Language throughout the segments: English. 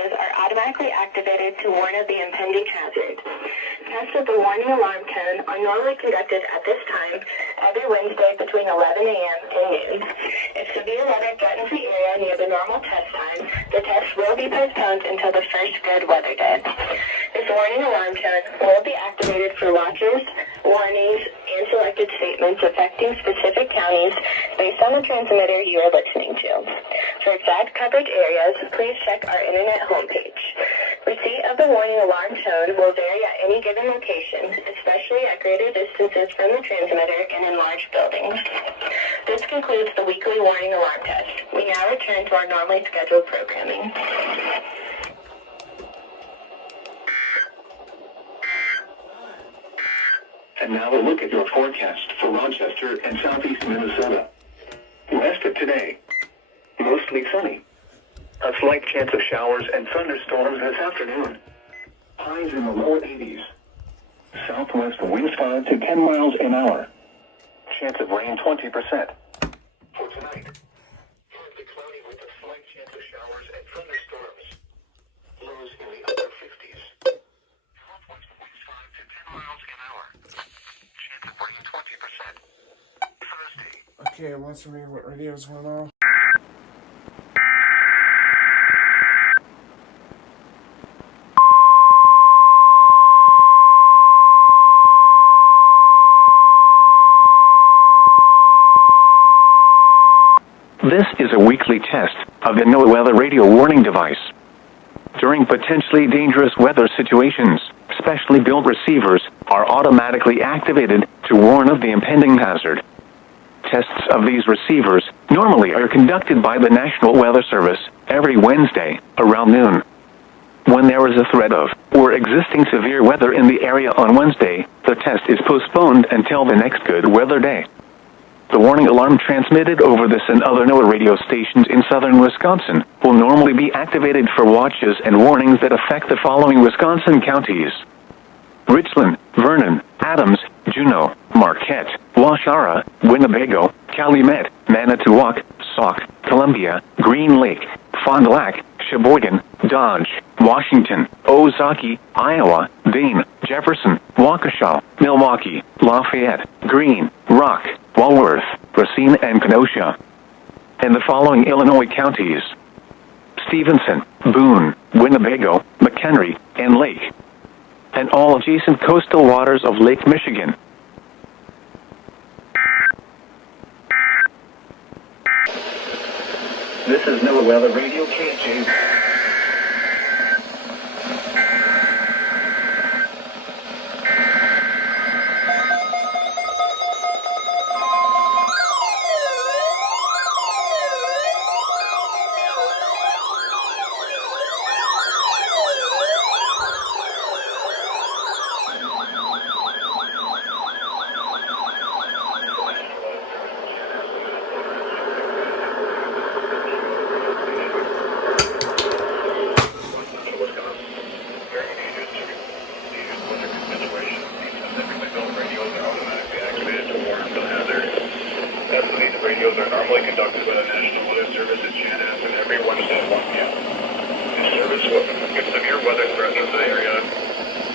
areas are automatically activated to warn of the impending hazard. Tests of the warning alarm tone are normally conducted at this time every Wednesday between 11 a.m. and noon. If severe weather threatens the area near the normal test time, the test will be postponed until the first good weather day. This warning alarm tone will be activated for watches, warnings, and selected statements affecting specific counties based on the transmitter you are listening to. For exact coverage areas, please check our internet homepage. Receipt of the warning alarm tone will vary at any given location, especially at greater distances from the transmitter and in large buildings. This concludes the weekly warning alarm test. We now return to our normally scheduled programming. And now a look at your forecast for Rochester and southeast Minnesota. West of today, mostly sunny. A slight chance of showers and thunderstorms this afternoon. Highs in the lower 80s. Southwest winds 5 to 10 miles an hour. Chance of rain 20%. For tonight, partly cloudy with a slight chance of showers and thunderstorms. Lows in the upper 50s. Southwest winds 5 to 10 miles an hour. Chance of rain 20%. Thursday. Okay, let's read what radios went off. This is a weekly test of the NOAA weather radio warning device. During potentially dangerous weather situations, specially built receivers are automatically activated to warn of the impending hazard. Tests of these receivers normally are conducted by the National Weather Service every Wednesday around noon. When there is a threat of or existing severe weather in the area on Wednesday, the test is postponed until the next good weather day. The warning alarm transmitted over this and other NOAA radio stations in southern Wisconsin will normally be activated for watches and warnings that affect the following Wisconsin counties: Richland, Vernon, Adams, Juneau, Marquette, Waushara, Winnebago, Calumet, Manitowoc, Sauk, Columbia, Green Lake, Fond du Lac, Sheboygan, Dodge, Washington, Ozaukee, Iowa, Dane, Jefferson, Waukesha, Milwaukee, Lafayette, Greene, Rock, Walworth, Racine, and Kenosha. And the following Illinois counties: Stevenson, Boone, Winnebago, McHenry, and Lake, and all adjacent coastal waters of Lake Michigan. This is NOAA Weather Radio KJ. Radios are normally conducted by the National Weather Service at GNS and every Wednesday at 1 p.m. This service will, if severe weather threatens the area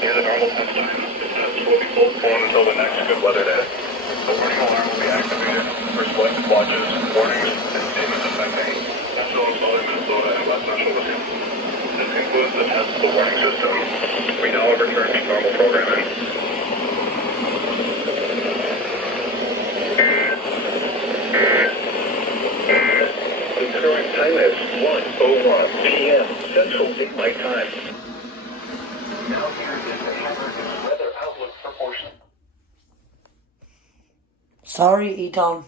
near the normal test time, the test will be postponed until the next good weather day. The warning alarm will be activated for selected watches, warnings, and statements affecting central and southern Minnesota and west central Wisconsin. This concludes the test of the warning system. We now return to normal programming. The current time is 1:01 p.m. Central Daylight Time. Now here is the hazardous weather outlook for portion. Sorry, Eton.